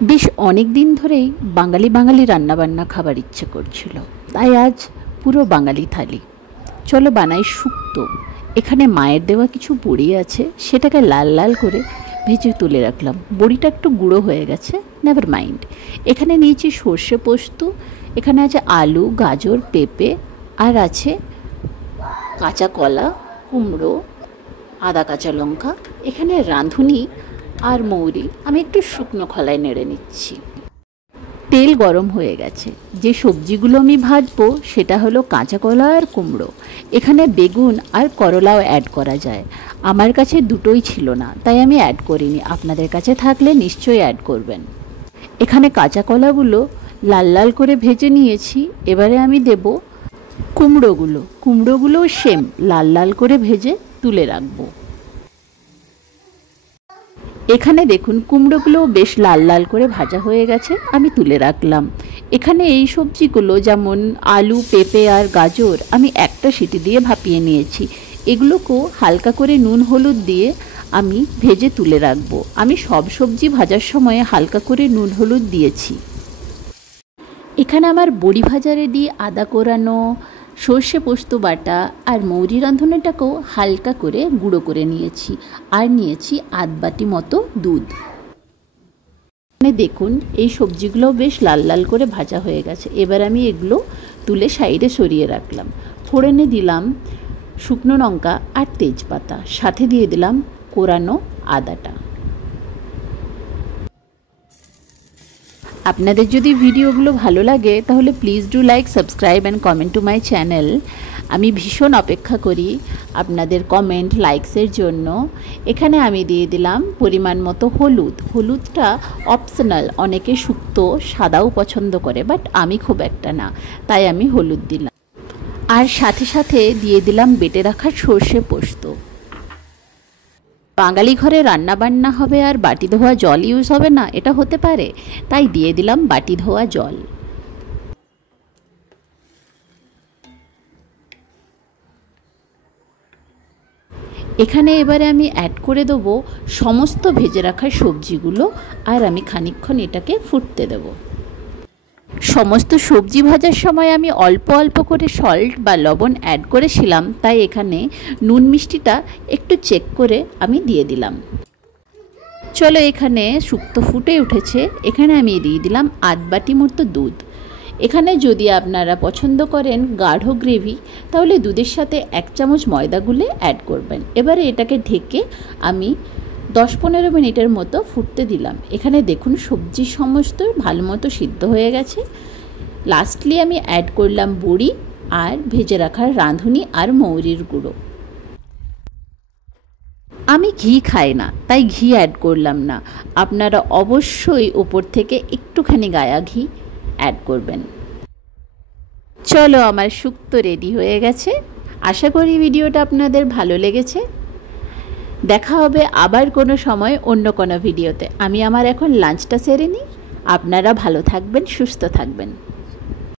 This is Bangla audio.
বেশ অনেক দিন ধরেই বাঙালি বাঙালি রান্নাবান্না খাবার ইচ্ছে করছিল, তাই আজ পুরো বাঙালি থালি। চলো বানাই শুক্তো। এখানে মায়ের দেওয়া কিছু বড়ি আছে, সেটাকে লাল লাল করে ভেজে তুলে রাখলাম। বড়িটা একটু গুঁড়ো হয়ে গেছে, নেভার মাইন্ড। এখানে নিয়েছি সর্ষে পোস্ত, এখানে আছে আলু, গাজর, পেঁপে, আর আছে কাঁচা কলা, কুমড়ো, আদা, কাঁচা লঙ্কা। এখানে রাঁধুনি আর মৌরি আমি একটু শুকনো খোলায় নেড়ে নিচ্ছি। তেল গরম হয়ে গেছে। যে সবজিগুলো আমি ভাজবো সেটা হলো কাঁচা কলা আর কুমড়ো। এখানে বেগুন আর করলাও অ্যাড করা যায়। আমার কাছে দুটোই ছিল না, তাই আমি অ্যাড করিনি। আপনাদের কাছে থাকলে নিশ্চয়ই অ্যাড করবেন। এখানে কাঁচা কলাগুলো লাল লাল করে ভেজে নিয়েছি। এবারে আমি দেব কুমড়োগুলোও সেম লাল লাল করে ভেজে তুলে রাখবো। এখানে দেখুন কুমড়োগুলো বেশ লাল লাল করে ভাজা হয়ে গেছে, আমি তুলে রাখলাম। এখানে এই সবজিগুলো যেমন আলু, পেঁপে আর গাজর আমি একটা সিটি দিয়ে ভাপিয়ে নিয়েছি। এগুলোকেও হালকা করে নুন হলুদ দিয়ে আমি ভেজে তুলে রাখবো। আমি সব সবজি ভাজার সময় হালকা করে নুন হলুদ দিয়েছি। এখানে আমার বড়ি ভাজা রেডি। আদা কোরানো, সর্ষে পোস্ত বাটা আর মৌরি রাঁধুনিটাকেও হালকা করে গুঁড়ো করে নিয়েছি। আর নিয়েছি আধ বাটি মতো দুধ। মানে দেখুন এই সবজিগুলো বেশ লাল লাল করে ভাজা হয়ে গেছে। এবার আমি এগুলো তুলে সাইডে সরিয়ে রাখলাম। ফোড়নে দিলাম শুকনো লঙ্কা আর তেজপাতা, সাথে দিয়ে দিলাম কোরানো আদাটা। আপনাদের যদি ভিডিওগুলো ভালো লাগে তাহলে please do like, subscribe and comment to my channel. আমি ভীষণ অপেক্ষা করি আপনাদের কমেন্ট, লাইকসের জন্য। এখানে আমি দিয়ে দিলাম পরিমাণ মতো হলুদ। হলুদটা অপশনাল, অনেকে শুক্তো সাদাও পছন্দ করে, বাট আমি খুব একটা না, তাই আমি হলুদ দিলাম। আর সাথে সাথে দিয়ে দিলাম বেটে রাখা সর্ষে পোস্ত। বাঙালি ঘরে রান্না বান্না হবে আর বাটি ধোয়া জল ইউজ হবে না, এটা হতে পারে? তাই দিয়ে দিলাম বাটি ধোয়া জল। এখানে এবারে আমি অ্যাড করে দেবো সমস্ত ভেজে রাখা সবজিগুলো, আর আমি খানিকক্ষণ এটাকে ফুটতে দেবো। সমস্ত সবজি ভাজার সময় আমি অল্প অল্প করে সল্ট বা লবণ অ্যাড করেছিলাম, তাই এখানে নুন মিষ্টিটা একটু চেক করে আমি দিয়ে দিলাম। চলো এখানে শুক্তো ফুটে উঠেছে। এখানে আমি দিয়ে দিলাম আধ বাটি মতো দুধ। এখানে যদি আপনারা পছন্দ করেন গাঢ় গ্রেভি, তাহলে দুধের সাথে 1 চামচ ময়দা গুলে অ্যাড করবেন। এবারে এটাকে ঢেকে আমি 10-15 মিনিটের মতো ফুটতে দিলাম। এখানে দেখুন সবজি সমস্ত ভালো মতো সিদ্ধ হয়ে গেছে। লাস্টলি আমি অ্যাড করলাম বড়ি আর ভেজে রাখার রাঁধুনি আর মৌরির গুঁড়ো। আমি ঘি খাই না, তাই ঘি অ্যাড করলাম না। আপনারা অবশ্যই ওপর থেকে একটুখানি গায়া ঘি অ্যাড করবেন। চলো আমার শুক্তো রেডি হয়ে গেছে। আশা করি ভিডিওটা আপনাদের ভালো লেগেছে। দেখা হবে আবার কোনো সময় অন্য কোনো ভিডিওতে। আমি আমার এখন লাঞ্চটা সেরে নিই। আপনারা ভালো থাকবেন, সুস্থ থাকবেন।